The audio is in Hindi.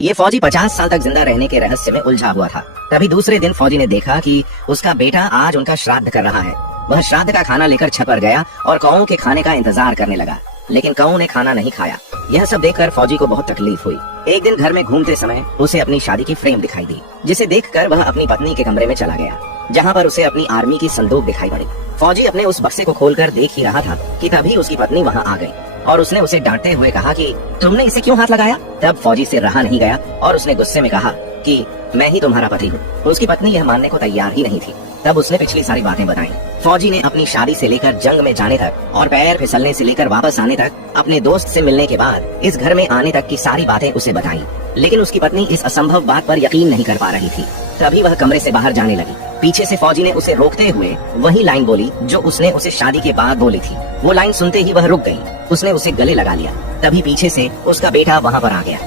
ये फौजी 50 साल तक जिंदा रहने के रहस्य में उलझा हुआ था। तभी दूसरे दिन फौजी ने देखा कि उसका बेटा आज उनका श्राद्ध कर रहा है। वह श्राद्ध का खाना लेकर छत पर गया और कौओं के खाने का इंतजार करने लगा, लेकिन कौओं ने खाना नहीं खाया। यह सब देखकर फौजी को बहुत तकलीफ हुई। एक दिन घर में घूमते समय उसे अपनी शादी की फ्रेम दिखाई दी, जिसे देखकर वह अपनी पत्नी के कमरे में चला गया, जहाँ पर उसे अपनी आर्मी की संदूक दिखाई पड़ी। फौजी अपने उस बक्से को खोलकर देख ही रहा था कि तभी उसकी पत्नी वहाँ आ गई और उसने उसे डांटते हुए कहा कि तुमने इसे क्यों हाथ लगाया। तब फौजी से रहा नहीं गया और उसने गुस्से में कहा कि मैं ही तुम्हारा पति हूँ। उसकी पत्नी यह मानने को तैयार ही नहीं थी। तब उसने पिछली सारी बातें बताई। फौजी ने अपनी शादी से लेकर जंग में जाने तक और पैर फिसलने से लेकर वापस आने तक, अपने दोस्त से मिलने के बाद इस घर में आने तक की सारी बातें उसे बताई, लेकिन उसकी पत्नी इस असंभव बात पर यकीन नहीं कर पा रही थी। तभी वह कमरे से बाहर जाने लगी। पीछे से फौजी ने उसे रोकते हुए वही लाइन बोली जो उसने उसे शादी के बाद बोली थी। वो लाइन सुनते ही वह रुक गई। उसने उसे गले लगा लिया। तभी पीछे से उसका बेटा वहाँ पर आ गया।